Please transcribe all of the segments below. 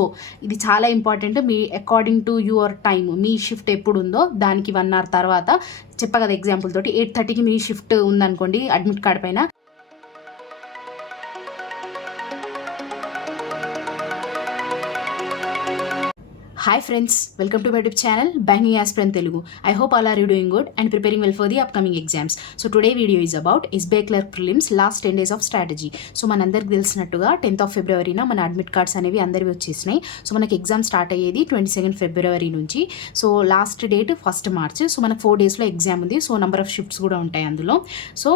So ఇది చాలా important. Me according to your time, me shift ఎప్పుడు ఉందో దానికి 1 hour తర్వాత చెప్పా కదా ఎగ్జాంపుల్ తోటి 8:30కి మీ షిఫ్ట్ ఉందనుకోండి అడ్మిట్ కార్డ్ పైన. Hi friends, welcome to my YouTube channel Banking Aspirant Telugu. I hope all are you doing good and preparing well for the upcoming exams. So today video is about SBI Clerk Prelims last 10 days of strategy. So మనందరికి తెలిసినట్టుగా 10th of February మన admit cards అనేవి అందరివి వచ్చేసినాయి. So మనకి exam start అయ్యేది 22nd February నుంచి. So last date 1st March. So మనకు 4 daysలో ఎగ్జామ్ ఉంది. సో నెంబర్ ఆఫ్ షిఫ్ట్స్ కూడా ఉంటాయి అందులో. సో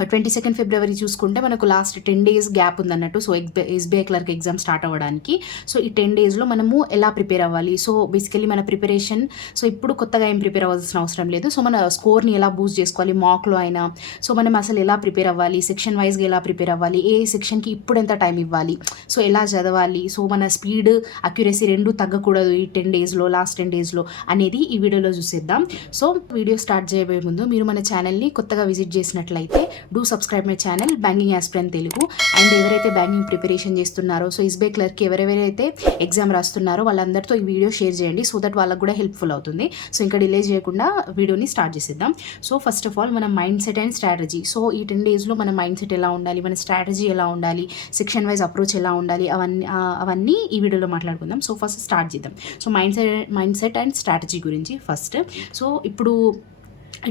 22nd February చూసుకుంటే మనకు లాస్ట్ 10 days గ్యాప్ ఉందన్నట్టు. So SBI clerk exam start అవ్వడానికి. సో ఈ 10 daysలో మనము ఎలా ప్రిపేర్ అవ్వాలి, సో బేసికలీ మన ప్రిపరేషన్, సో ఇప్పుడు కొత్తగా ఏం ప్రిపేర్ అవ్వాల్సిన అవసరం లేదు. సో మన స్కోర్ని ఎలా బూస్ట్ చేసుకోవాలి మాక్లో అయినా, సో మనం అసలు ఎలా ప్రిపేర్ అవ్వాలి, సెక్షన్ వైజ్గా ఎలా ప్రిపేర్ అవ్వాలి, ఏ సెక్షన్కి ఇప్పుడు ఎంత టైం ఇవ్వాలి, సో ఎలా చదవాలి, సో మన స్పీడ్ అక్యురసీ రెండు తగ్గకూడదు ఈ 10 daysలో, లాస్ట్ 10 daysలో అనేది ఈ వీడియోలో చూసేద్దాం. సో వీడియో స్టార్ట్ చేయబోయే ముందు మీరు మన ఛానల్ని కొత్తగా విజిట్ చేసినట్లయితే do subscribe my channel banking aspirant Telugu. And ఎవరైతే బ్యాంకింగ్ ప్రిపరేషన్ చేస్తున్నారో, సో ఎస్బీఐ క్లర్క్కి ఎవరెవరైతే ఎగ్జామ్ రాస్తున్నారో వాళ్ళందరితో ఈ వీడియో షేర్ చేయండి, సో దట్ వాళ్ళకు కూడా హెల్ప్ఫుల్ అవుతుంది. సో ఇంకా డిలే చేయకుండా వీడియోని స్టార్ట్ చేసేద్దాం. సో ఫస్ట్ ఆఫ్ ఆల్ మన mind set and strategy. So ఈ 10 daysలో మన మైండ్ సెట్ ఎలా ఉండాలి, మన స్ట్రాటజీ ఎలా ఉండాలి, సెక్షన్ వైజ్ అప్రోచ్ ఎలా ఉండాలి, అవన్నీ ఈ వీడియోలో మాట్లాడుకుందాం. సో ఫస్ట్ స్టార్ట్ చేద్దాం. So mind set and strategy గురించి ఫస్ట్. సో ఇప్పుడు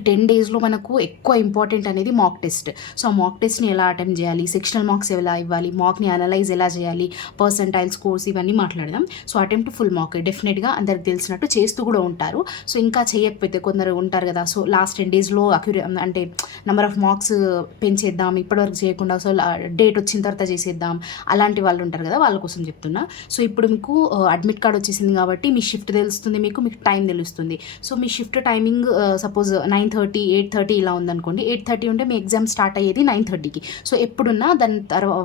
10 daysలో మనకు ఎక్కువ ఇంపార్టెంట్ అనేది మాక్ టెస్ట్. సో ఆ మాక్ టెస్ట్ని ఎలా అటెంప్ట్ చేయాలి, సెక్షనల్ మార్క్స్ ఎలా ఇవ్వాలి, మాక్ని అనలైజ్ ఎలా చేయాలి, పర్సంటైల్ స్కోర్స్ ఇవన్నీ మాట్లాడదాం. సో అటెంప్ట్ ఫుల్ మాక్ డెఫినెట్గా అందరికి తెలిసినట్టు చేస్తూ కూడా ఉంటారు. సో ఇంకా చేయకపోతే కొందరు ఉంటారు కదా, సో లాస్ట్ 10 daysలో అంటే నెంబర్ ఆఫ్ మార్క్స్ పెంచేద్దాం, ఇప్పటివరకు చేయకుండా సో డేట్ వచ్చిన తర్వాత చేసేద్దాం, అలాంటి వాళ్ళు ఉంటారు కదా, వాళ్ళ కోసం చెప్తున్నా. సో ఇప్పుడు మీకు అడ్మిట్ కార్డ్ వచ్చేసింది కాబట్టి మీ షిఫ్ట్ తెలుస్తుంది, మీకు టైం తెలుస్తుంది. సో మీ షిఫ్ట్ టైమింగ్ సపోజ్ 9:30, 8:30 ఇలా ఉందనుకోండి. 8:30 ఉంటే మీ ఎగ్జామ్ స్టార్ట్ అయ్యేది 9:30కి. సో ఎప్పుడున్నా దాని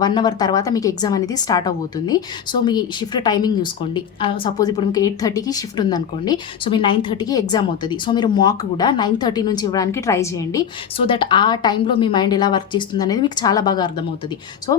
1 hour తర్వాత మీకు ఎగ్జామ్ అనేది స్టార్ట్ అవబోతుంది. సో మీ షిఫ్ట్ టైమింగ్ చూసుకోండి. సపోజ్ ఇప్పుడు మీకు 8:30కి షిఫ్ట్ ఉందనుకోండి, సో మీ 9:30కి ఎగ్జామ్ అవుతుంది. సో మీరు మాక్ కూడా 9:30 నుంచి ఇవ్వడానికి ట్రై చేయండి. సో దట్ ఆ టైంలో మీ మైండ్ ఎలా వర్క్ చేస్తుంది అనేది మీకు చాలా బాగా అర్థమవుతుంది. సో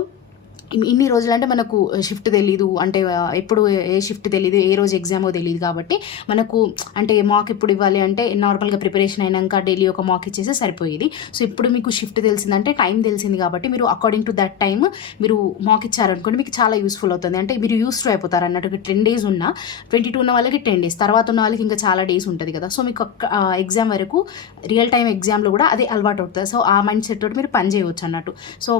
ఇన్ని రోజులు అంటే మనకు షిఫ్ట్ తెలీదు, అంటే ఎప్పుడు ఏ షిఫ్ట్ తెలీదు, ఏ రోజు ఎగ్జామో తెలియదు కాబట్టి మనకు అంటే మాక్ ఎప్పుడు ఇవ్వాలి అంటే నార్మల్గా ప్రిపరేషన్ అయినాక డైలీ ఒక మాక్ ఇచ్చేస్తే సరిపోయేది. సో ఇప్పుడు మీకు షిఫ్ట్ తెలిసిందంటే టైం తెలిసింది కాబట్టి మీరు అకార్డింగ్ టు దట్ టైం మీరు మాక్ ఇచ్చారనుకోండి, మీకు చాలా యూస్ఫుల్ అవుతుంది. అంటే మీరు యూస్ టు అయిపోతారు అన్నట్టు. 10 days ఉన్న 22 ఉన్న వాళ్ళకి 10 days, తర్వాత ఉన్న వాళ్ళకి ఇంకా చాలా డేస్ ఉంటుంది కదా. సో మీకు ఎగ్జామ్ వరకు రియల్ టైం ఎగ్జామ్లో కూడా అదే అలవాటు అవుతుంది. సో ఆ మైండ్ సెట్ తోటి మీరు పని చేయవచ్చు అన్నట్టు. సో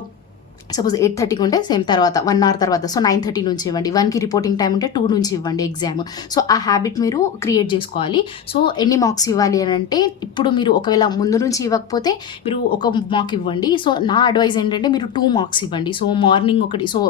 సపోజ్ 8:30కి ఉంటే సేమ్ తర్వాత 1 hour తర్వాత సో 9:30 నుంచి ఇవ్వండి. 1కి రిపోర్టింగ్ టైం ఉంటే 2 నుంచి ఇవ్వండి ఎగ్జామ్. సో ఆ హ్యాబిట్ మీరు క్రియేట్ చేసుకోవాలి. సో ఎన్ని మార్క్స్ ఇవ్వాలి అని అంటే ఇప్పుడు మీరు ఒకవేళ ముందు నుంచి ఇవ్వకపోతే మీరు ఒక మార్క్ ఇవ్వండి. సో నా అడ్వైజ్ ఏంటంటే మీరు 2 marks ఇవ్వండి. సో మార్నింగ్ ఒకటి, సో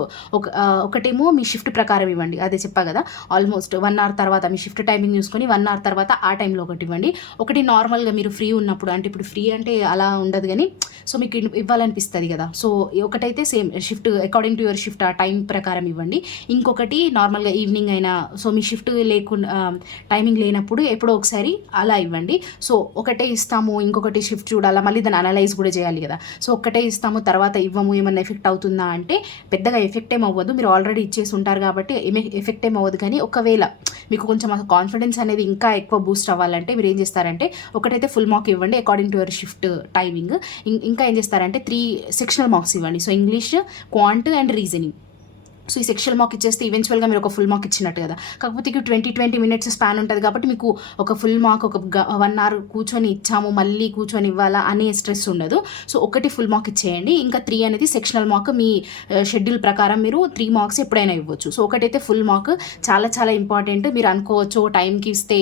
ఒకటేమో మీ షిఫ్ట్ ప్రకారం ఇవ్వండి. అదే చెప్పా కదా, ఆల్మోస్ట్ 1 hour తర్వాత మీ షిఫ్ట్ టైమింగ్ చూసుకొని 1 hour తర్వాత ఆ టైంలో ఒకటి ఇవ్వండి. ఒకటి నార్మల్గా మీరు ఫ్రీ ఉన్నప్పుడు, అంటే ఇప్పుడు ఫ్రీ అంటే అలా ఉండదు కానీ సో మీకు ఇవ్వాలనిపిస్తుంది కదా. సో ఒకటైతే same shift according to your shift ఆ టైం ప్రకారం ఇవ్వండి. ఇంకొకటి నార్మల్గా ఈవినింగ్ అయినా, సో మీ షిఫ్ట్ లేకుండా టైమింగ్ లేనప్పుడు ఎప్పుడో ఒకసారి అలా ఇవ్వండి. సో ఒకటే ఇస్తాము, ఇంకొకటి షిఫ్ట్ చూడాలా, మళ్ళీ దాన్ని అనలైజ్ కూడా చేయాలి కదా. సో ఒక్కటే ఇస్తాము తర్వాత ఇవ్వము, ఏమన్నా ఎఫెక్ట్ అవుతుందా అంటే పెద్దగా ఎఫెక్ట్ ఏం అవ్వదు. మీరు ఆల్రెడీ ఇచ్చేసి ఉంటారు కాబట్టి ఎఫెక్ట్ ఏం అవ్వదు. కానీ ఒకవేళ మీకు కొంచెం కాన్ఫిడెన్స్ అనేది ఇంకా ఎక్కువ బూస్ట్ అవ్వాలంటే మీరు ఏం చేస్తారంటే ఒకటైతే ఫుల్ మార్క్ ఇవ్వండి according to your shift timing. ఇంకా ఏం చేస్తారంటే 3 సెక్షనల్ మార్క్స్ ఇవ్వండి. So English, quant and reasoning. So ఈ సెక్షనల్ మార్క్ ఇచ్చేస్తే ఈవెన్చువల్గా మీరు ఒక ఫుల్ మార్క్ ఇచ్చినట్టు కదా. కాకపోతే ఇక్కడ 20 minutes స్పాన్ ఉంటుంది కాబట్టి మీకు ఒక ఫుల్ మార్క్ ఒక 1 hour కూర్చొని ఇచ్చాము మళ్ళీ కూర్చొని ఇవ్వాలా అనే స్ట్రెస్ ఉండదు. సో ఒకటి ఫుల్ మార్క్ ఇచ్చేయండి. ఇంకా 3 అనేది సెక్షనల్ మార్క్. మీ షెడ్యూల్ ప్రకారం మీరు 3 marks ఎప్పుడైనా ఇవ్వచ్చు. సో ఒకటైతే ఫుల్ మార్క్ చాలా చాలా ఇంపార్టెంట్. మీరు అనుకోవచ్చు టైంకి ఇస్తే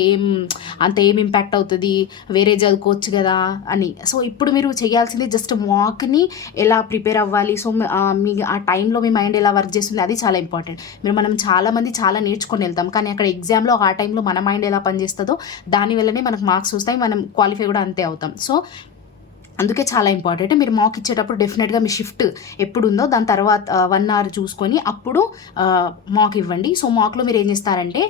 అంత ఏం ఇంపాక్ట్ అవుతుంది, వేరే చదువుకోవచ్చు కదా అని. సో ఇప్పుడు మీరు చేయాల్సింది జస్ట్ మార్క్ని ఎలా ప్రిపేర్ అవ్వాలి, సో మీ ఆ టైంలో మీ మైండ్ ఎలా వర్క్ చేస్తుంది అది చాలా ఇంపార్టెంట్. మనం చాలామంది చాలా నేర్చుకొని వెళ్తాం, కానీ అక్కడ ఎగ్జామ్లో ఆ టైంలో మన మైండ్ ఎలా పనిచేస్తుందో దానివల్లనే మనకు మార్క్స్ వస్తాయి, మనం క్వాలిఫై కూడా అంతే అవుతాం. సో అందుకే చాలా ఇంపార్టెంట్. మీరు మాక్ ఇచ్చేటప్పుడు డెఫినెట్గా మీ షిఫ్ట్ ఎప్పుడు ఉందో దాని తర్వాత 1 hour చూసుకొని అప్పుడు మాక్ ఇవ్వండి. సో మాక్లో మీరు ఏం చేస్తారంటే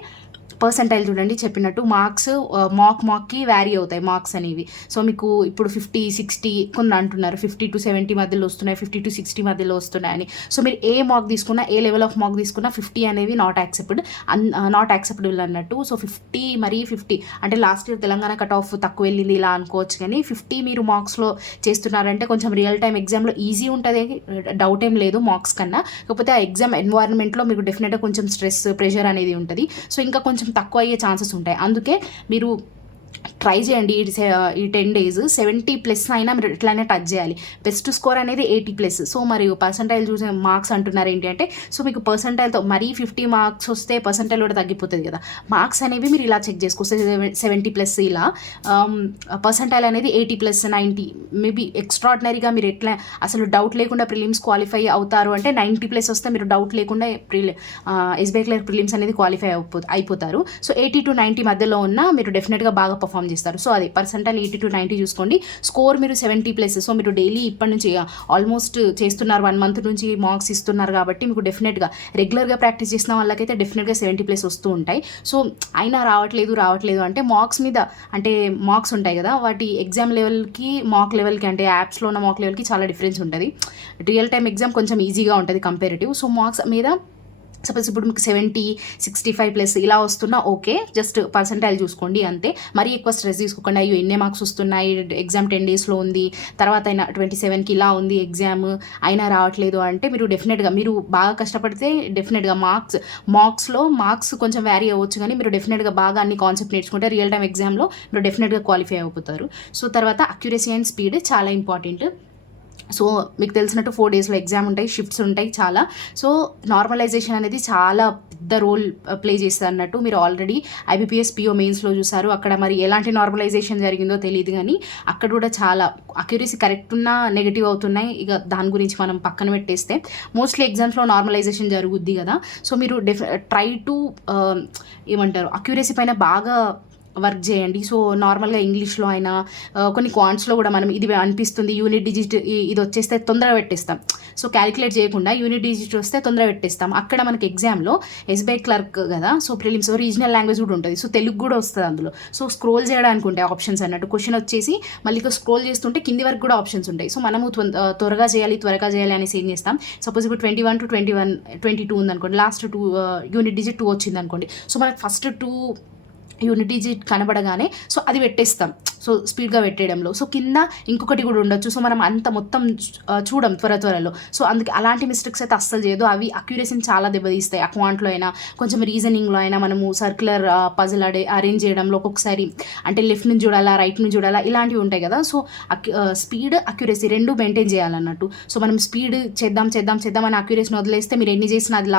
పర్సంటైల్ చూడండి చెప్పినట్టు మార్క్స్ మాక్కి వ్యారీ అవుతాయి మార్క్స్ అనేవి. సో మీకు ఇప్పుడు 50, 60 కొన్ని అంటున్నారు 50 to 70 మధ్యలో వస్తున్నాయి, 50 to 60 మధ్యలో వస్తున్నాయని. సో మీరు ఏ మాక్ తీసుకున్నా, ఏ లెవెల్ ఆఫ్ మాక్ తీసుకున్నా 50 అనేవి నాట్ యాక్సెప్టబుల్ అన్నట్టు. సో 50 మరీ 50 అంటే last year Telangana cut off తక్కువ వెళ్ళింది ఇలా అనుకోవచ్చు, కానీ 50 మీరు మార్క్స్లో చేస్తున్నారంటే కొంచెం రియల్ టైం ఎగ్జామ్లో ఈజీ ఉంటుంది, డౌట్ ఏం లేదు మార్క్స్ కన్నా. కాకపోతే ఆ ఎగ్జామ్ ఎన్వైరన్మెంట్లో మీకు డెఫినెట్గా కొంచెం స్ట్రెస్, ప్రెషర్ అనేది ఉంటుంది. సో ఇంకా కొంచెం తక్కువ అయ్యే ఛాన్సెస్ ఉంటాయి. అందుకే మీరు ట్రై చేయండి ఈ 10 days 70+ అయినా మీరు ఇట్లానే టచ్ చేయాలి. బెస్ట్ స్కోర్ అనేది 80+. సో మరియు పర్సంటైల్ చూసే మార్క్స్ అంటున్నారు ఏంటి అంటే, సో మీకు పర్సంటైల్తో మరీ 50 మార్క్స్ వస్తే పర్సంటైల్ కూడా తగ్గిపోతుంది కదా. మార్క్స్ అనేవి మీరు ఇలా చెక్ చేసుకోవచ్చు, 70+ ఇలా. పర్సంటైల్ అనేది 80+, 90 మేబీ ఎక్స్ట్రాడినరీగా మీరు ఎట్లా అసలు డౌట్ లేకుండా ప్రిలిమ్స్ క్వాలిఫై అవుతారు అంటే 90+ వస్తే మీరు డౌట్ లేకుండా ఎస్బీఐ క్లర్క్ ప్రిలిమ్స్ అనేది క్వాలిఫై అయిపోతారు. సో 80 to 90 మధ్యలో ఉన్న మీరు డెఫినెట్గా బాగా పర్ఫామ్ చేస్తారు. సో అది పర్సంటైల్ 80 to 90 చూసుకోండి. స్కోర్ మీరు 70+. సో మీరు డైలీ ఇప్పటి నుంచి ఆల్మోస్ట్ చేస్తున్నారు, 1 month నుంచి మార్క్స్ ఇస్తున్నారు కాబట్టి మీకు డెఫినెట్గా రెగ్యులర్గా ప్రాక్టీస్ చేసిన వాళ్ళకైతే డెఫినెట్గా 70+ వస్తూ ఉంటాయి. సో అయినా రావట్లేదు అంటే మార్క్స్ మీద, అంటే మార్క్స్ ఉంటాయి కదా, వాటి ఎగ్జామ్ లెవెల్కి మాక్ లెవెల్కి, అంటే యాప్స్లో ఉన్న మాక్ లెవెల్కి చాలా డిఫరెన్స్ ఉంటుంది. రియల్ టైం ఎగ్జామ్ కొంచెం ఈజీగా ఉంటుంది కంపారిటివ్. సో మార్క్స్ మీద సపోజ్ ఇప్పుడు మీకు 70, 65+ ఇలా వస్తున్నా ఓకే, జస్ట్ పర్సంటైల్ చూసుకోండి అంతే. మరీ ఎక్కువ స్ట్రెస్ తీసుకోకండి, అయ్యో ఎన్నే మార్క్స్ వస్తున్నాయి, ఎగ్జామ్ 10 daysలో ఉంది, తర్వాత అయినా 27కి ఇలా ఉంది ఎగ్జామ్ అయినా రావట్లేదు అంటే మీరు డెఫినెట్గా మీరు బాగా కష్టపడితే డెఫినెట్గా మార్క్స్లో మార్క్స్ కొంచెం వ్యారీ అవ్వచ్చు, కానీ మీరు డెఫినెట్గా బాగా అన్ని కాన్సెప్ట్ నేర్చుకుంటే రియల్ టైం ఎగ్జామ్లో మీరు డెఫినెట్గా క్వాలిఫై అయిపోతారు. సో తర్వాత అక్యురసీ అండ్ స్పీడ్ చాలా ఇంపార్టెంట్. సో మీకు తెలిసినట్టు 4 daysలో ఎగ్జామ్ ఉంటాయి, షిఫ్ట్స్ ఉంటాయి చాలా. సో నార్మలైజేషన్ అనేది చాలా పెద్ద రోల్ ప్లే చేస్తుంది అన్నట్టు. మీరు ఆల్రెడీ IBPS PO మెయిన్స్లో చూసారు, అక్కడ మరి ఎలాంటి నార్మలైజేషన్ జరిగిందో తెలియదు, కానీ అక్కడ కూడా చాలా అక్యురసీ కరెక్ట్ ఉన్నా నెగిటివ్ అవుతున్నాయి. ఇక దాని గురించి మనం పక్కన పెట్టేస్తే మోస్ట్లీ ఎగ్జామ్స్లో నార్మలైజేషన్ జరుగుద్ది కదా. సో మీరు ట్రై టు ఏమంటారు అక్యురసీ పైన బాగా వర్క్ చేయండి. సో నార్మల్గా ఇంగ్లీష్లో అయినా కొన్ని క్వాంట్స్లో కూడా మనం ఇది అనిపిస్తుంది యూనిట్ డిజిట్ ఇది వచ్చేస్తే తొందరగా పెట్టేస్తాం. సో క్యాలిక్యులేట్ చేయకుండా యూనిట్ డిజిట్ వస్తే తొందరగా పెట్టేస్తాం. అక్కడ మనకి ఎగ్జామ్లో ఎస్బీఐ క్లర్క్ కదా, సో ప్రిలిమ్స్ రీజనల్ లాంగ్వేజ్ కూడా ఉంటుంది, సో తెలుగు కూడా వస్తుంది అందులో. సో స్క్రోల్ చేయడానికి ఉంటాయి ఆప్షన్స్ అన్నట్టు, క్వశ్చన్ వచ్చేసి మళ్ళీ స్క్రోల్ చేస్తుంటే కింది వరకు కూడా ఆప్షన్స్ ఉంటాయి. సో మనము త్వరగా చేయాలి అనేసి ఏం చేస్తాం, సపోజ్ ఇప్పుడు 21 to 22 ఉందనుకోండి, లాస్ట్ 2 యూనిట్ డిజిట్ 2 వచ్చింది అనుకోండి. సో మనకు ఫస్ట్ 2 యూనిట్ డిజిట్ కనబడగానే సో అది పెట్టేస్తాం, సో స్పీడ్గా పెట్టేయడంలో. సో కింద ఇంకొకటి కూడా ఉండొచ్చు, సో మనం అంత మొత్తం చూడం త్వరలో. సో అందుకే అలాంటి మిస్టేక్స్ అయితే అస్సలు చేయదు, అవి అక్యురసీని చాలా దెబ్బతీస్తాయి. ఆ క్వాంట్లో అయినా కొంచెం రీజనింగ్లో అయినా మనము సర్క్యులర్ పజిల్ అరేంజ్ చేయడంలో ఒక్కొక్కసారి అంటే లెఫ్ట్ నుంచి చూడాలా, రైట్ నుంచి చూడాలా, ఇలాంటివి ఉంటాయి కదా. సో స్పీడ్ అక్యురసీ రెండు మెయింటైన్ చేయాలన్నట్టు. సో మనం స్పీడ్ చేద్దాం అని అక్యురసీని వదిలేస్తే మీరు ఎన్ని చేసినా అది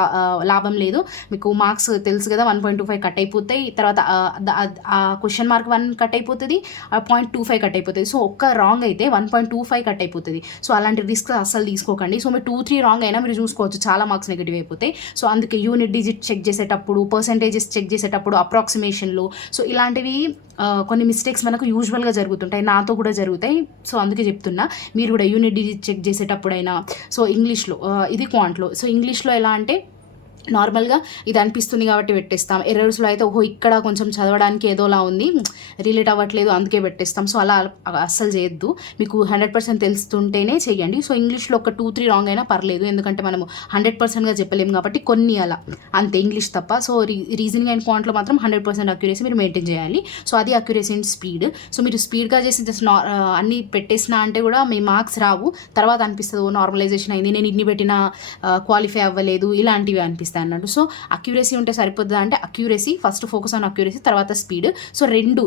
లాభం లేదు. మీకు మార్క్స్ తెలుసు కదా, 1.25 కట్ అయిపోతాయి. తర్వాత ఆ క్వశ్చన్ మార్క్ 1 కట్ అయిపోతుంది, 0.25 కట్ అయిపోతుంది. సో ఒక్క రాంగ్ అయితే 1.25 కట్ అయిపోతుంది. సో అలాంటి రిస్క్ అస్సలు తీసుకోకండి. సో మీరు 2-3 రాంగ్ అయినా మీరు చూసుకోవచ్చు, చాలా మార్క్స్ నెగిటివ్ అయిపోతాయి. సో అందుకే యూనిట్ డిజిట్ చెక్ చేసేటప్పుడు, పర్సంటేజెస్ చెక్ చేసేటప్పుడు, అప్రాక్సిమేషన్లు, సో ఇలాంటివి కొన్ని మిస్టేక్స్ మనకు యూజువల్గా జరుగుతుంటాయి, నాతో కూడా జరుగుతాయి. సో అందుకే చెప్తున్నా, మీరు కూడా యూనిట్ డిజిట్ చెక్ చేసేటప్పుడైనా, సో ఇంగ్లీష్లో ఇది క్వాంట్లో. సో ఇంగ్లీష్లో ఎలా అంటే నార్మల్గా ఇది అనిపిస్తుంది కాబట్టి పెట్టేస్తాం. ఎర్రర్స్లో అయితే ఓహో ఇక్కడ కొంచెం చదవడానికి ఏదోలా ఉంది, రిలేట్ అవ్వట్లేదు అందుకే పెట్టేస్తాం. సో అలా అస్సలు చేయొద్దు, మీకు 100% తెలుస్తుంటేనే చేయండి. సో ఇంగ్లీష్లో ఒక 2-3 రాంగ్ అయినా పర్లేదు, ఎందుకంటే మనము 100%గా చెప్పలేము కాబట్టి కొన్ని అలా అంతే ఇంగ్లీష్ తప్ప. సో రీజనింగ్ అండ్ క్వాంట్లో మాత్రం 100% అక్యురసీ మీరు మెయింటైన్ చేయాలి. సో అది అక్యురసీ అండ్ స్పీడ్. సో మీరు స్పీడ్గా చేసి జస్ట్ అన్నీ పెట్టేసినా అంటే కూడా మీ మార్క్స్ రావు. తర్వాత అనిపిస్తుంది నార్మలైజేషన్ అయింది, నేను ఇన్ని పెట్టినా క్వాలిఫై అవ్వలేదు, ఇలాంటివి అనిపిస్తాయి అన్నట్టు. సో అక్యురసీ ఉంటే సరిపోతుంది అంటే accuracy first, focus on accuracy, తర్వాత స్పీడ్. సో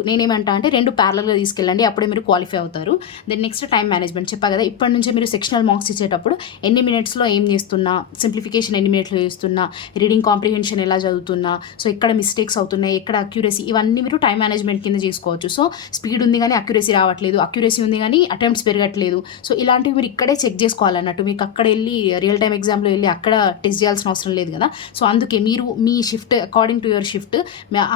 నేనేమంటా అంటే 2 ప్యారలల్గా తీసుకెళ్ళండి, అప్పుడే మీరు క్వాలిఫై అవుతారు. దెన్ నెక్స్ట్ టైం మేనేజ్మెంట్ చెప్పా కదా, ఇప్పటి నుంచే మీరు సెక్షనల్ మార్క్స్ ఇచ్చేటప్పుడు ఎన్ని మినిట్స్లో ఏం చేస్తున్నా, సింప్లిఫికేషన్ ఎన్ని మినిట్స్లో చేస్తున్నా, రీడింగ్ కాంప్రిహెన్షన్ ఎలా చదువుతున్నా, సో ఎక్కడ మిస్టేక్స్ అవుతున్నాయి, ఎక్కడ అక్యురసీ, ఇవన్నీ మీరు టైం మేనేజ్మెంట్ కింద చేసుకోవచ్చు. సో స్పీడ్ ఉంది కానీ అక్యురసీ రావట్లేదు, అక్యురసీ ఉంది కానీ అటెంప్ట్స్ పెరగట్లేదు, సో ఇలాంటివి మీరు ఇక్కడే చెక్ చేసుకోవాలన్నట్టు. మీకు అక్కడ వెళ్ళి రియల్ టైం ఎగ్జామ్లో వెళ్ళి అక్కడ టెస్ట్ చేయాల్సిన అవసరం లేదు కదా. సో అందుకే మీరు మీ shift according to your shift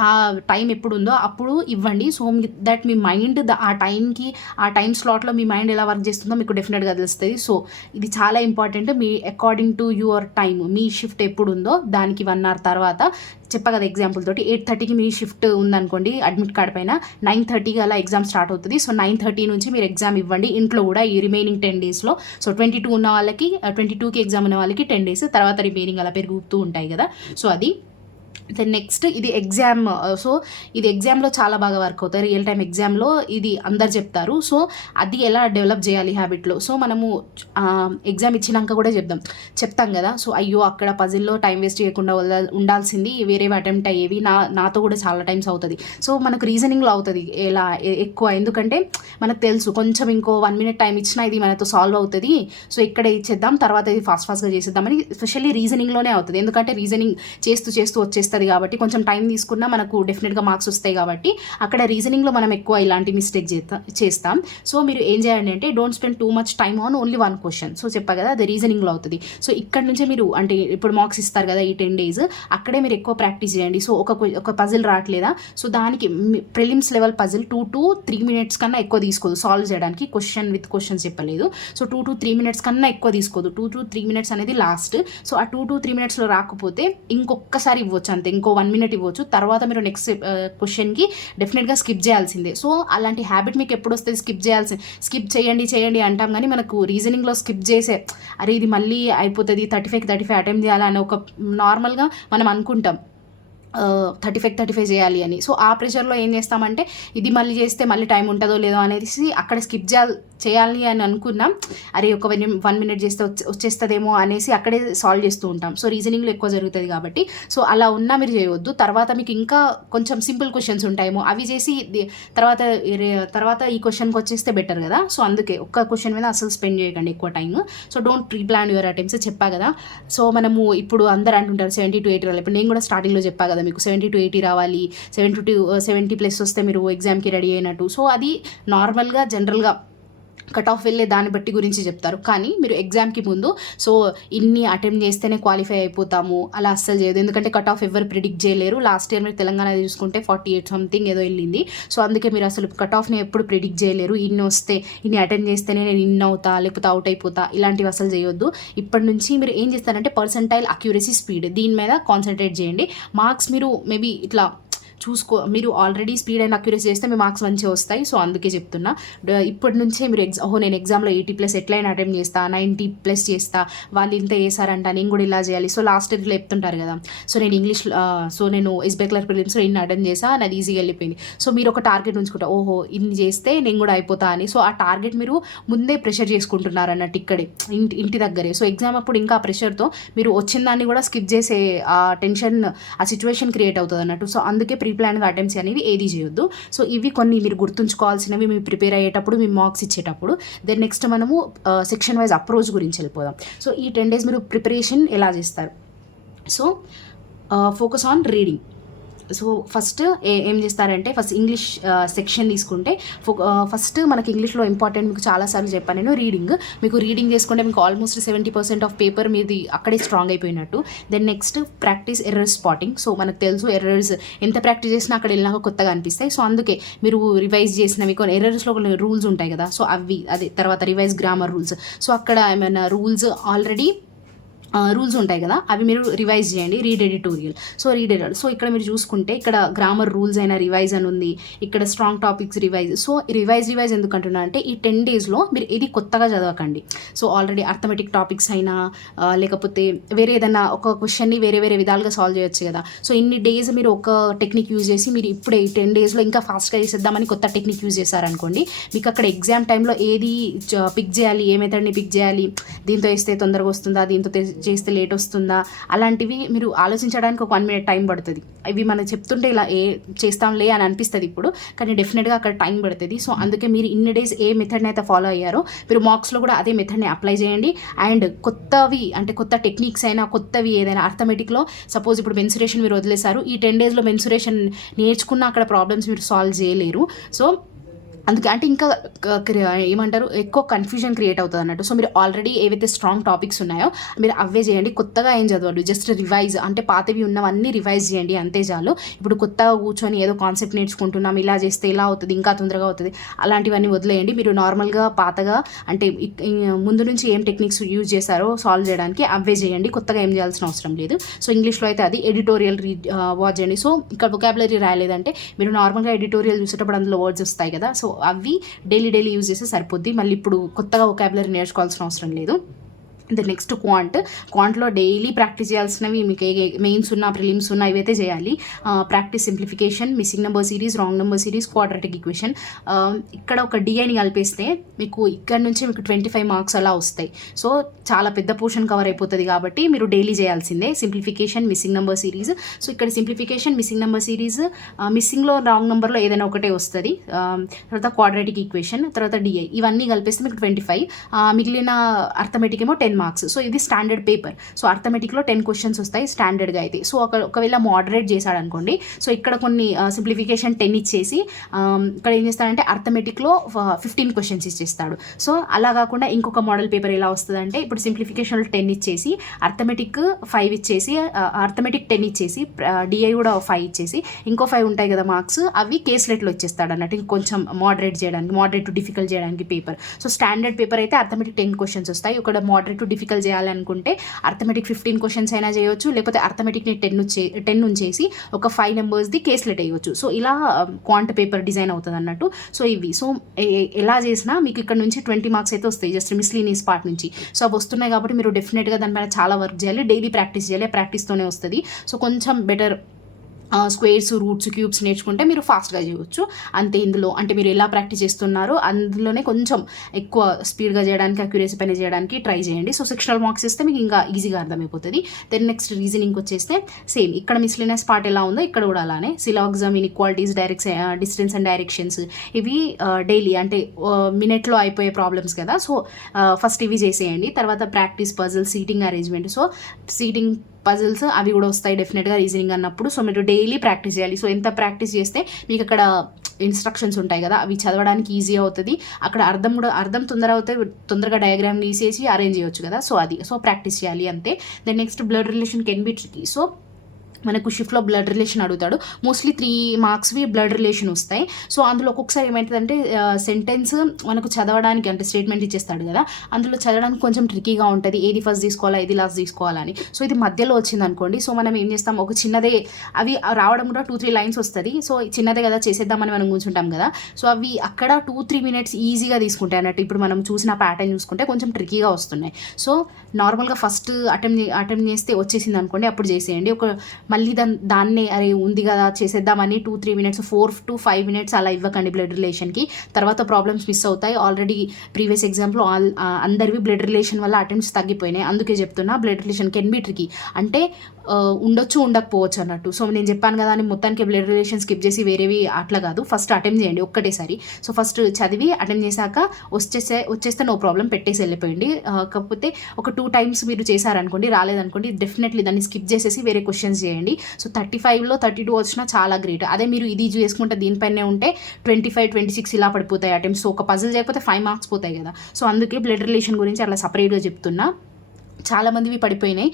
ఆ టైం ఎప్పుడు ఉందో అప్పుడు ఇవ్వండి. సో దట్ మీ మైండ్ ఆ టైంకి, ఆ టైం స్లాట్లో మీ మైండ్ ఎలా వర్క్ చేస్తుందో మీకు డెఫినెట్గా తెలుస్తుంది. సో ఇది చాలా important. Me according to your time, me shift ఎప్పుడు ఉందో దానికి 1 hour తర్వాత చెప్పా కదా ఎగ్జాంపుల్ తోటి 8:30కి మీ షిఫ్ట్ ఉందనుకోండి అడ్మిట్ కార్డ్ పైన, 9:30కి అలా ఎగ్జామ్ స్టార్ట్ అవుతుంది. సో 9:30 నుంచి మీరు ఎగ్జామ్ ఇవ్వండి ఇంట్లో కూడా ఈ రిమైనింగ్ 10 డేస్లో. సో 22 ఉన్న వాళ్ళకి 22కి ఎగ్జామ్ ఉన్న వాళ్ళకి 10 డేస్, తర్వాత రిమైనింగ్ అలా పెరుగుతూ ఉంటాయి కదా. సో అది దెన్ నెక్స్ట్ ఇది ఎగ్జామ్. సో ఇది ఎగ్జామ్లో చాలా బాగా వర్క్ అవుతాయి, రియల్ టైమ్ ఎగ్జామ్లో ఇది అందరు చెప్తారు. సో అది ఎలా డెవలప్ చేయాలి హ్యాబిట్లో. సో మనము ఎగ్జామ్ ఇచ్చినాక కూడా చెప్తాం కదా. సో అయ్యో అక్కడ పజిల్లో టైం వేస్ట్ చేయకుండా ఉండాల్సింది వేరేవి అటెంప్ట్ అయ్యేవి, నాతో కూడా చాలా టైమ్స్ అవుతుంది. సో మనకు రీజనింగ్లో అవుతుంది ఎలా ఎక్కువ, ఎందుకంటే మనకు తెలుసు కొంచెం ఇంకో 1 minute టైం ఇచ్చినా ఇది మనతో సాల్వ్ అవుతుంది. సో ఇక్కడ ఇచ్చేద్దాం, తర్వాత ఇది ఫాస్ట్గా చేసేద్దామని స్పెషల్లీ రీజనింగ్లోనే అవుతుంది. ఎందుకంటే రీజనింగ్ చేస్తూ వచ్చేస్తుంది కాబట్టి కొంచెం టైం తీసుకున్నా మనకు డెఫినెట్గా మార్క్స్ వస్తాయి కాబట్టి అక్కడ రీజనింగ్లో మనం ఎక్కువ ఇలాంటి మిస్టేక్ చేస్తాం. సో మీరు ఏం చేయండి అంటే don't spend too much time on only 1 question. So చెప్పా కదా అది రీజనింగ్లో అవుతుంది. సో ఇక్కడ నుంచే మీరు అంటే ఇప్పుడు మార్క్స్ ఇస్తారు కదా ఈ 10 days, అక్కడే మీరు ఎక్కువ ప్రాక్టీస్ చేయండి. సో ఒక పజిల్ రావట్లేదా, సో దానికి prelims level puzzle 2 to 3 minutes కన్నా ఎక్కువ తీసుకోదు సాల్వ్ చేయడానికి. క్వశ్చన్ విత్ క్వశ్చన్స్ చెప్పలేదు. సో 2 to 3 minutes కన్నా ఎక్కువ తీసుకోదు. 2 to 3 minutes అనేది లాస్ట్. సో ఆ 2 to 3 minutesలో రాకపోతే ఇంకొకసారి ఇవ్వచ్చు అంతే, ఇంకో 1 minute ఇవ్వచ్చు. తర్వాత మీరు నెక్స్ట్ క్వశ్చన్కి డెఫినెట్గా స్కిప్ చేయాల్సిందే. సో అలాంటి హ్యాబిట్ మీకు ఎప్పుడు వస్తుంది, స్కిప్ చేయండి అంటాం కానీ మనకు రీజనింగ్లో స్కిప్ చేసే అరే ఇది మళ్ళీ అయిపోతుంది 35 అటెంప్ట్ చేయాలని ఒక నార్మల్గా మనం అనుకుంటాం 35 చేయాలి అని. సో ఆ ప్రెషర్లో ఏం చేస్తామంటే ఇది మళ్ళీ చేస్తే మళ్ళీ టైం ఉంటుందో లేదో అనేసి అక్కడ స్కిప్ చేయాలి అని అనుకున్నాం. అరే ఒక 1 minute చేస్తే వచ్చేస్తుందేమో అనేసి అక్కడే సాల్వ్ చేస్తూ ఉంటాం. సో రీజనింగ్లో ఎక్కువ జరుగుతుంది కాబట్టి సో అలా ఉన్నా మీరు చేయవద్దు. తర్వాత మీకు ఇంకా కొంచెం సింపుల్ క్వశ్చన్స్ ఉంటాయేమో అవి చేసి తర్వాత ఈ క్వశ్చన్కి వచ్చేస్తే బెటర్ కదా. సో అందుకే ఒక్క క్వశ్చన్ మీద అసలు స్పెండ్ చేయకండి ఎక్కువ time. So don't preplan your attempts చెప్పా కదా. సో మనము ఇప్పుడు అందరూ అంటుంటారు 70 to 80 రావాలి. ఇప్పుడు నేను కూడా స్టార్టింగ్లో చెప్పా కదా మీకు 70 to 80 రావాలి, 70+ వస్తే మీరు ఎగ్జామ్కి రెడీ అయినట్టు. సో అది నార్మల్గా జనరల్గా కట్ ఆఫ్ వెళ్ళే దాన్ని బట్టి గురించి చెప్తారు. కానీ మీరు ఎగ్జామ్కి ముందు సో ఇన్ని అటెంప్ట్ చేస్తేనే క్వాలిఫై అయిపోతాము అలా అస్సలు చేయదు. ఎందుకంటే కట్ ఆఫ్ ఎవరు ప్రిడిక్ట్ చేయలేరు. లాస్ట్ ఇయర్ మీరు తెలంగాణ చూసుకుంటే 48 something ఏదో వెళ్ళింది. సో అందుకే మీరు అసలు కట్ ఆఫ్ని ఎప్పుడు ప్రిడిక్ట్ చేయలేరు. ఇన్ని అటెంప్ట్ చేస్తేనే నేను ఇన్ అవుతా లేకపోతే అవుట్ అయిపోతా ఇలాంటివి అసలు చేయొద్దు. ఇప్పటి నుంచి మీరు ఏం చేస్తారంటే పర్సెంటైల్ అక్యూరసీ స్పీడ్ దీని మీద కాన్సన్ట్రేట్ చేయండి. మార్క్స్ మీరు మేబీ ఇట్లా మీరు ఆల్రెడీ స్పీడ్ అండ్ అక్యురసీ చేస్తే మీ మార్క్స్ మంచిగా వస్తాయి. సో అందుకే చెప్తున్నా ఇప్పటి నుంచే మీరు నేను ఎగ్జామ్లో 80+ ఎట్లయినా అటెంప్ట్ చేస్తా, 90+ చేస్తా, వాళ్ళు ఇంత చేశారంట నేను కూడా ఇలా చేయాలి. సో లాస్ట్ ఇయర్లో చెప్తుంటారు కదా. సో నేను ఎస్బీఐ క్లర్క్ ప్రిలిమ్స్లో ఇన్ని అటెంప్ట్ చేసా నాది ఈజీగా వెళ్ళిపోయింది. సో మీరు ఒక టార్గెట్ ఉంచుకుంటా, ఓహో ఇన్ని చేస్తే నేను కూడా అయిపోతా అని. సో ఆ టార్గెట్ మీరు ముందే ప్రెషర్ చేసుకుంటున్నారు అన్నట్టు ఇక్కడే ఇంటి దగ్గరే. సో ఎగ్జామ్ అప్పుడు ఇంకా ఆ ప్రెషర్తో మీరు వచ్చిన దాన్ని కూడా స్కిప్ చేసే ఆ టెన్షన్ ఆ సిచ్యువేషన్ క్రియేట్ అవుతుంది అన్నట్టు. సో అందుకే ప్లాన్గా అటెంప్ట్స్ అనేవి ఏది చేయొద్దు. సో ఇవి కొన్ని మీరు గుర్తుంచుకోవాల్సినవి మీరు ప్రిపేర్ అయ్యేటప్పుడు మీ మార్క్స్ ఇచ్చేటప్పుడు. దెన్ నెక్స్ట్ మనము సెక్షన్ వైజ్ అప్రోచ్ గురించి వెళ్ళిపోదాం. సో ఈ 10 days మీరు ప్రిపరేషన్ ఎలా చేస్తారు. So focus on reading. So first ఏం చేస్తారంటే ఫస్ట్ ఇంగ్లీష్ సెక్షన్ తీసుకుంటే ఫస్ట్ మనకి ఇంగ్లీష్లో ఇంపార్టెంట్ మీకు చాలాసార్లు చెప్పాను నేను రీడింగ్. మీకు రీడింగ్ చేసుకుంటే మీకు ఆల్మోస్ట్ 70% ఆఫ్ పేపర్ మీది అక్కడే స్ట్రాంగ్ అయిపోయినట్టు. Then next practice error spotting. So మనకు తెలుసు ఎర్రర్స్ ఎంత ప్రాక్టీస్ చేసినా అక్కడ వెళ్ళినాక కొత్తగా అనిపిస్తాయి. సో అందుకే మీరు రివైజ్ చేసినవి కొన్ని ఎర్రర్స్లో కొన్ని రూల్స్ ఉంటాయి కదా. సో అదే తర్వాత రివైజ్ గ్రామర్ రూల్స్. సో అక్కడ ఏమైనా రూల్స్ ఆల్రెడీ రూల్స్ ఉంటాయి కదా అవి మీరు రివైజ్ చేయండి. Read editorial. సో ఇక్కడ మీరు చూసుకుంటే ఇక్కడ గ్రామర్ రూల్స్ అయినా రివైజ్ అని ఉంది, ఇక్కడ strong topics revise. So revise ఎందుకు అంటున్నా అంటే ఈ 10 daysలో మీరు ఏది కొత్తగా చదవకండి. సో ఆల్రెడీ అర్థమెటిక్ టాపిక్స్ అయినా లేకపోతే వేరే ఏదైనా ఒక క్వశ్చన్ని వేరే విధాలుగా సాల్వ్ చేయొచ్చు కదా. సో ఇన్ని డేస్ మీరు ఒక టెక్నిక్ యూజ్ చేసి మీరు ఇప్పుడే 10 daysలో ఇంకా ఫాస్ట్గా చేసేద్దామని కొత్త టెక్నిక్ యూజ్ చేశారనుకోండి, మీకు అక్కడ ఎగ్జామ్ టైంలో ఏది పిక్ చేయాలి, ఏ మెథడ్ని పిక్ చేయాలి, దీంతో వేస్తే తొందరగా వస్తుందా, దీంతో చేస్తే లేట్ వస్తుందా, అలాంటివి మీరు ఆలోచించడానికి ఒక 1 minute టైం పడుతుంది. ఇవి మనం చెప్తుంటే ఇలా చేస్తాంలే అని అనిపిస్తుంది ఇప్పుడు, కానీ డెఫినెట్గా అక్కడ టైం పడుతుంది. సో అందుకే మీరు ఇన్ని డేస్ ఏ మెథడ్ని అయితే ఫాలో అయ్యారో మీరు మార్క్స్లో కూడా అదే మెథడ్ని అప్లై చేయండి. అండ్ కొత్తవి అంటే కొత్త టెక్నిక్స్ అయినా కొత్తవి ఏదైనా అర్థమెటిక్లో సపోజ్ ఇప్పుడు మెన్సురేషన్ మీరు వదిలేశారు, ఈ 10 daysలో మెన్సురేషన్ నేర్చుకున్న అక్కడ ప్రాబ్లమ్స్ మీరు సాల్వ్ చేయలేరు. సో అందుకే అంటే ఇంకా ఏమంటారు ఎక్కువ కన్ఫ్యూజన్ క్రియేట్ అవుతుంది అన్నట్టు. సో మీరు ఆల్రెడీ ఏవైతే స్ట్రాంగ్ టాపిక్స్ ఉన్నాయో మీరు అవే చేయండి, కొత్తగా ఏం చదవండి, జస్ట్ రివైజ్ అంటే పాతవి ఉన్నవన్నీ రివైజ్ చేయండి అంతే చాలు. ఇప్పుడు కొత్తగా కూర్చొని ఏదో కాన్సెప్ట్ నేర్చుకుంటున్నాం, ఇలా చేస్తే ఇలా అవుతుంది, ఇంకా తొందరగా అవుతుంది, అలాంటివన్నీ వదిలేయండి. మీరు నార్మల్గా పాతగా అంటే ముందు నుంచి ఏం టెక్నిక్స్ యూజ్ చేశారో సాల్వ్ చేయడానికి అవే చేయండి, కొత్తగా ఏం చేయాల్సిన అవసరం లేదు. సో ఇంగ్లీష్లో అయితే అది ఎడిటోరియల్ వాచ్ చేయండి. సో ఇక్కడ వొకాబులరీ రాయలేదంటే మీరు నార్మల్గా ఎడిటోరియల్ చూసేటప్పుడు అందులో వర్డ్స్ వస్తాయి కదా, సో అవి డైలీ యూజ్ చేస్తే సరిపోద్ది. మళ్ళీ ఇప్పుడు కొత్తగా వొకాబులరీ నేర్చుకోవాల్సిన అవసరం లేదు. నెక్స్ట్ క్వాంట్లో డైలీ ప్రాక్టీస్ చేయాల్సినవి మీకు మెయిన్స్ ఉన్నా ప్రిలిమ్స్ ఉన్నా ఇవైతే చేయాలి. Practice simplification, missing number series, wrong number series, quadratic equation. ఇక్కడ ఒక డిఐని కలిపేస్తే మీకు ఇక్కడ నుంచి మీకు 25 మార్క్స్ అలా వస్తాయి. సో చాలా పెద్ద పోర్షన్ కవర్ అయిపోతుంది కాబట్టి మీరు డైలీ చేయాల్సిందే. Simplification, missing number series. So ఇక్కడ సింప్లిఫికేషన్, మిస్సింగ్ నెంబర్ సిరీస్, మిస్సింగ్లో రాంగ్ నెంబర్లో ఏదైనా ఒకటే వస్తుంది, తర్వాత క్వాడ్రాటిక్ ఈక్వేషన్, తర్వాత డిఐ, ఇవన్నీ కలిపేస్తే మీకు 25. మిగిలిన అర్థమెటిక్ ఏమో 10 మార్క్స్. సో ఇది స్టాండర్డ్ పేపర్. సో అర్థమెటిక్లో 10 క్వశ్చన్స్ వస్తాయి స్టాండర్డ్గా అయితే. సో ఒకవేళ మోడరేట్ చేశాడు అనుకోండి, సో ఇక్కడ కొన్ని సింప్లిఫికేషన్ 10 ఇచ్చేసి ఇక్కడ ఏం చేస్తాడంటే అర్థమెటిక్లో 15 క్వశ్చన్స్ ఇచ్చేస్తాడు. సో అలా కాకుండా ఇంకొక మోడల్ పేపర్ ఎలా వస్తుందంటే ఇప్పుడు సింప్లిఫికేషన్లో 10 ఇచ్చేసి అర్థమెటిక్ 5 ఇచ్చేసి అర్థమెటిక్ 10 ఇచ్చేసి డిఐ కూడా 5 ఇచ్చేసి ఇంకో 5 ఉంటాయి కదా మార్క్స్, అవి కేస్లెట్లో ఇచ్చేస్తాడు అన్నట్టు, ఇంకొంచెం మోడరేట్ టు డిఫికల్ట్ చేయడానికి పేపర్. సో స్టాండర్డ్ పేపర్ అయితే అర్థమెటిక్ 10 క్వశ్చన్స్ వస్తాయి. ఇక్కడ మోడరేట్ టు డిఫికల్ట్ చేయాలనుకుంటే అర్థమెటిక్ 15 క్వశ్చన్స్ అయినా చేయొచ్చు, లేకపోతే అర్థమెటిక్ని 10 ఉంచేసి ఒక 5 నెంబర్స్ది కేస్లెట్ వేయవచ్చు. సో ఇలా క్వాంట్ పేపర్ డిజైన్ అవుతుంది అన్నట్టు. సో ఇవి సో ఎలా చేసినా మీకు ఇక్కడ నుంచి 20 మార్క్స్ అయితే వస్తాయి జస్ట్ మిస్లీనియస్ పార్ట్ నుంచి. సో అవి వస్తున్నాయి కాబట్టి మీరు డెఫినెట్గా దానిపైన చాలా వర్క్ చేయాలి, డైలీ ప్రాక్టీస్ చేయాలి, ప్రాక్టీస్తోనే వస్తుంది. సో కొంచెం బెటర్ స్క్వేర్స్, రూట్స్, క్యూబ్స్ నేర్చుకుంటే మీరు ఫాస్ట్గా చేయవచ్చు అంతే. ఇందులో అంటే మీరు ఎలా ప్రాక్టీస్ చేస్తున్నారో అందులోనే కొంచెం ఎక్కువ స్పీడ్గా చేయడానికి, అక్యురసీ పైన చేయడానికి ట్రై చేయండి. సో సెక్షనల్ మార్క్స్ ఇస్తే మీకు ఇంకా ఈజీగా అర్థమైపోతుంది. దెన్ నెక్స్ట్ రీజనింగ్ వచ్చేస్తే సేమ్ ఇక్కడ మిస్లీనియస్ పార్ట్ ఎలా ఉందో ఇక్కడ కూడా అలానే సిలాగ్జమ్, ఇన్ఈక్వాలిటీస్, డిస్టెన్స్ అండ్ డైరెక్షన్స్, ఇవి డైలీ అంటే మినిట్లో అయిపోయే ప్రాబ్లమ్స్ కదా. సో ఫస్ట్ ఇవి చేసేయండి. తర్వాత practice puzzle, seating arrangement. So seating puzzles అవి కూడా వస్తాయి డెఫినెట్గా రీజనింగ్ అన్నప్పుడు. సో మీరు డైలీ ప్రాక్టీస్ చేయాలి. సో ఎంత ప్రాక్టీస్ చేస్తే మీకు అక్కడ ఇన్స్ట్రక్షన్స్ ఉంటాయి కదా, అవి చదవడానికి ఈజీ అవుతుంది. అక్కడ అర్థం తొందరగా డయాగ్రామ్ తీసేసి అరేంజ్ చేయవచ్చు కదా. సో అది ప్రాక్టీస్ చేయాలి అంతే. Then next blood relation can be tricky. So మనకు షిఫ్ట్లో బ్లడ్ రిలేషన్ అడుగుతాడు, మోస్ట్లీ 3 మార్క్స్వి బ్లడ్ రిలేషన్ వస్తాయి. సో అందులో ఒక్కొక్కసారి ఏమవుతుందంటే సెంటెన్స్ మనకు చదవడానికి అంటే స్టేట్మెంట్ ఇచ్చేస్తాడు కదా, అందులో చదవడానికి కొంచెం ట్రికీగా ఉంటుంది, ఏది ఫస్ట్ తీసుకోవాలా ఏది లాస్ట్ తీసుకోవాలని. సో ఇది మధ్యలో వచ్చింది అనుకోండి, సో మనం ఏం చేస్తాం, ఒక చిన్నదే అవి రావడం కూడా 2-3 లైన్స్ వస్తుంది. సో చిన్నదే కదా చేసేద్దామని మనం కూర్చుంటాం కదా, సో అవి అక్కడ 2-3 మినిట్స్ ఈజీగా తీసుకుంటాయి అన్నట్టు. ఇప్పుడు మనం చూసిన ప్యాటర్న్ చూసుకుంటే కొంచెం ట్రికీగా వస్తున్నాయి. సో నార్మల్గా ఫస్ట్ అటెంప్ట్ చేస్తే వచ్చేసింది అనుకోండి, అప్పుడు చేసేయండి. మళ్ళీ దాన్నే అరే ఉంది కదా చేసేద్దామని 2-3 మినిట్స్ 4 to 5 మినిట్స్ అలా ఇవ్వకండి బ్లడ్ రిలేషన్కి, తర్వాత ప్రాబ్లమ్స్ మిస్ అవుతాయి. ఆల్రెడీ ప్రీవియస్ ఎగ్జాంపుల్ అందరివి బ్లడ్ రిలేషన్ వల్ల అటెంప్ట్స్ తగ్గిపోయినాయి. అందుకే చెప్తున్నా blood relation can be tricky, అంటే ఉండొచ్చు ఉండకపోవచ్చు అన్నట్టు. సో నేను చెప్పాను కదా అని మొత్తానికి బ్లడ్ రిలేషన్ స్కిప్ చేసి వేరేవి అట్లా కాదు, ఫస్ట్ అటెంప్ట్ చేయండి ఒక్కటేసారి. సో ఫస్ట్ చదివి అటెంప్ట్ చేశాక వచ్చేస్తే నో ప్రాబ్లం పెట్టేసి వెళ్ళిపోయింది. కాకపోతే ఒక 2 times మీరు చేశారనుకోండి, రాలేదనుకోండి, డెఫినెట్లీ దాన్ని స్కిప్ చేసేసి వేరే క్వశ్చన్స్ చేయండి. సో 35లో 32 వచ్చినా చాలా గ్రేట్. అదే మీరు ఇది చేసుకుంటే దీనిపైనే ఉంటే 25-26 ఇలా పడిపోతాయి అటెంప్ట్స్. సో ఒక పజిల్ చేయకపోతే 5 మార్క్స్ పోతాయి కదా. సో అందుకే బ్లడ్ రిలేషన్ గురించి అలా సపరేట్గా చెప్తున్నా. చాలామందివి పడిపోయినాయి,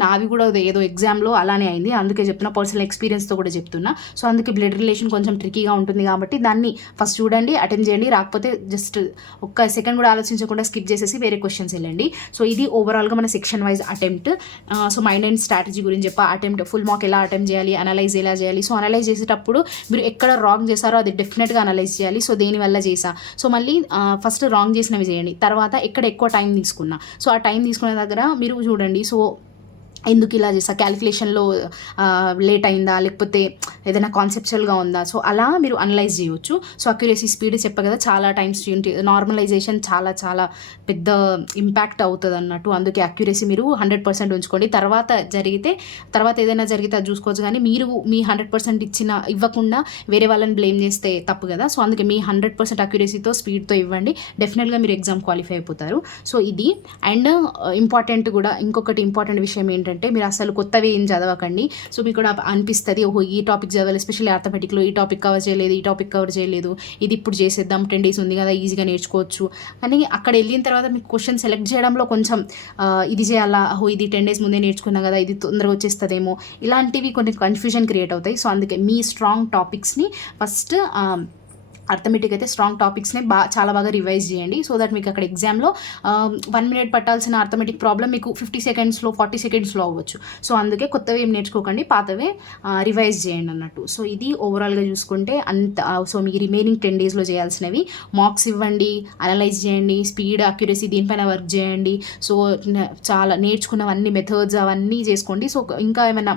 నావి కూడా ఏదో ఎగ్జామ్లో అలానే అయింది. అందుకే చెప్తున్నా, పర్సనల్ ఎక్స్పీరియన్స్తో కూడా చెప్తున్నా. సో అందుకే బ్లడ్ రిలేషన్ కొంచెం ట్రికీగా ఉంటుంది కాబట్టి దాన్ని ఫస్ట్ చూడండి, అటెంప్ట్ చేయండి. రాకపోతే జస్ట్ ఒక్క సెకండ్ కూడా ఆలోచించకుండా స్కిప్ చేసేసి వేరే క్వశ్చన్స్ వెళ్ళండి. సో ఇది ఓవరాల్గా మన section wise attempt. So mind and strategy గురించి అటెంప్ట్ ఫుల్ మార్క్ ఎలా అటెంప్ట్ చేయాలి, అనలైజ్ ఎలా చేయాలి. సో అనలైజ్ చేసేటప్పుడు మీరు ఎక్కడ రాంగ్ చేశారో అది డెఫినెట్గా అనలైజ్ చేయాలి. సో దేనివల్ల చేసా, సో మళ్ళీ ఫస్ట్ రాంగ్ చేసినవి చేయండి, తర్వాత ఎక్కడ ఎక్కువ టైం తీసుకున్నా, సో ఆ టైం తీసుకునే దగ్గర మీరు చూడండి. సో ఎందుకు ఇలా చేస్తా, క్యాలిక్యులేషన్లో లేట్ అయిందా, లేకపోతే ఏదైనా కాన్సెప్చువల్గా ఉందా, సో అలా మీరు అనలైజ్ చేయవచ్చు. సో అక్యురసీ స్పీడ్ చెప్పా కదా, చాలా టైమ్స్ నార్మలైజేషన్ చాలా చాలా పెద్ద ఇంపాక్ట్ అవుతుంది అన్నట్టు. అందుకే అక్యురసీ మీరు 100% ఉంచుకోండి. తర్వాత ఏదైనా జరిగితే అది చూసుకోవచ్చు, కానీ మీరు మీ 100% ఇవ్వకుండా వేరే వాళ్ళని బ్లేమ్ చేస్తే తప్పు కదా. సో అందుకే మీ 100% అక్యురసీతో స్పీడ్తో ఇవ్వండి, డెఫినెట్గా మీరు ఎగ్జామ్ క్వాలిఫై అయిపోతారు. సో ఇది అండ్ ఇంకొకటి ఇంపార్టెంట్ విషయం ఏంటంటే ఏంటంటే మీరు అసలు కొత్తవి ఏం చదవకండి. సో మీకు కూడా అనిపిస్తుంది ఓహో ఈ టాపిక్ చదవాలి, ఎస్పెషల్లీ అర్థమెటిక్లో ఈ టాపిక్ కవర్ చేయలేదు, ఈ టాపిక్ కవర్ చేయలేదు, ఇది ఇప్పుడు చేసేద్దాం 10 days ఉంది కదా ఈజీగా నేర్చుకోవచ్చు అని. అక్కడ వెళ్ళిన తర్వాత మీకు క్వశ్చన్ సెలెక్ట్ చేయడంలో కొంచెం ఇది చేయాలా, ఓహో ఇది 10 days ముందే నేర్చుకున్నా కదా ఇది తొందరగా వచ్చేస్తుందేమో, ఇలాంటివి కొన్ని కన్ఫ్యూజన్ క్రియేట్ అవుతాయి. సో అందుకే మీ స్ట్రాంగ్ టాపిక్స్ని ఫస్ట్ అర్థమెటిక్ అయితే స్ట్రాంగ్ టాపిక్స్ని చాలా బాగా రివైజ్ చేయండి. సో దట్ మీకు అక్కడ ఎగ్జామ్లో 1 minute పట్టాల్సిన అర్థమెటిక్ ప్రాబ్లం మీకు 50 secondsలో 40 secondsలో అవ్వచ్చు. సో అందుకే కొత్తవి ఏం నేర్చుకోకండి, పాతవే రివైజ్ చేయండి అన్నట్టు. సో ఇది ఓవరాల్గా చూసుకుంటే అంత. సో మీ రిమైనింగ్ 10 daysలో చేయాల్సినవి మార్క్స్ ఇవ్వండి, అనలైజ్ చేయండి, స్పీడ్ అక్యురసీ దీనిపైన వర్క్ చేయండి. సో చాలా నేర్చుకున్నవన్నీ మెథడ్స్ అవన్నీ చేసుకోండి. సో ఇంకా ఏమైనా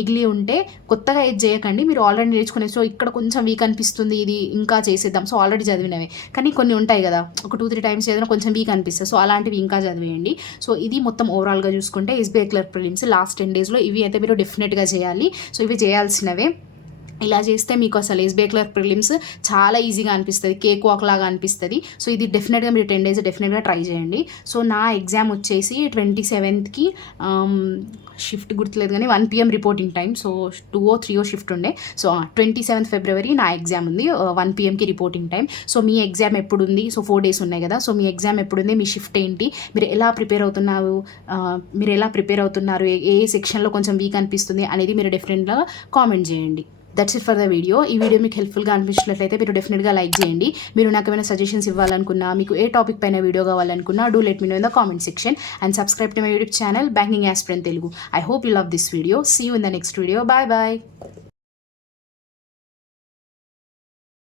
మిగిలి ఉంటే కొత్తగా ఏది చేయకండి, మీరు ఆల్రెడీ నేర్చుకునే. సో ఇక్కడ కొంచెం వీక్ అనిపిస్తుంది, ఇది ఇంకా చేసేద్దాం. సో ఆల్రెడీ చదివినవే, కానీ కొన్ని ఉంటాయి కదా ఒక 2-3 times చదివినా కొంచెం వీక్ అనిపిస్తుంది. సో అలాంటివి ఇంకా చదివేయండి. సో ఇది మొత్తం ఓవరాల్గా చూసుకుంటే ఎస్బీఐ క్లర్క్ ప్రిలిమ్స్ లాస్ట్ 10 daysలో ఇవి అయితే మీరు డెఫినెట్గా చేయాలి. సో ఇవి చేయాల్సినవే. ఇలా చేస్తే మీకు అసలు ఎస్బీఐ క్లర్క్ ప్రిలిమ్స్ చాలా ఈజీగా అనిపిస్తుంది, కేక్ వాక్ లాగా అనిపిస్తుంది. సో ఇది డెఫినెట్గా మీరు 10 days డెఫినెట్గా ట్రై చేయండి. సో నా ఎగ్జామ్ వచ్చేసి 27th షిఫ్ట్ గుర్తులేదు కానీ 1 PM reporting time. So 2 or 3 shift ఉండే. సో 27th February నా ఎగ్జామ్ ఉంది, 1 PM రిపోర్టింగ్ టైం. సో మీ ఎగ్జామ్ ఎప్పుడు ఉంది? సో 4 days ఉన్నాయి కదా. సో మీ ఎగ్జామ్ ఎప్పుడు ఉంది, మీ షిఫ్ట్ ఏంటి, మీరు ఎలా ప్రిపేర్ అవుతున్నారు, ఏ సెక్షన్లో కొంచెం వీక్ అనిపిస్తుంది అనేది మీరు డెఫినెట్గా కామెంట్ చేయండి. That's it for the video. ఈ వీడియో మీకు హెల్ప్ఫుల్గా అనిపించినట్లయితే మీరు డెఫినెట్గా లైక్ చేయండి. మీరు నాకు ఏమైనా సజెషన్స్ ఇవ్వాలనుకున్నా, మీకు ఏ టాపిక్ పైన వీడియో కావాలనుకున్నా, do let me know in the comment section and subscribe to my YouTube channel banking aspirant Telugu. I hope you love this video. See you in the next video. Bye bye.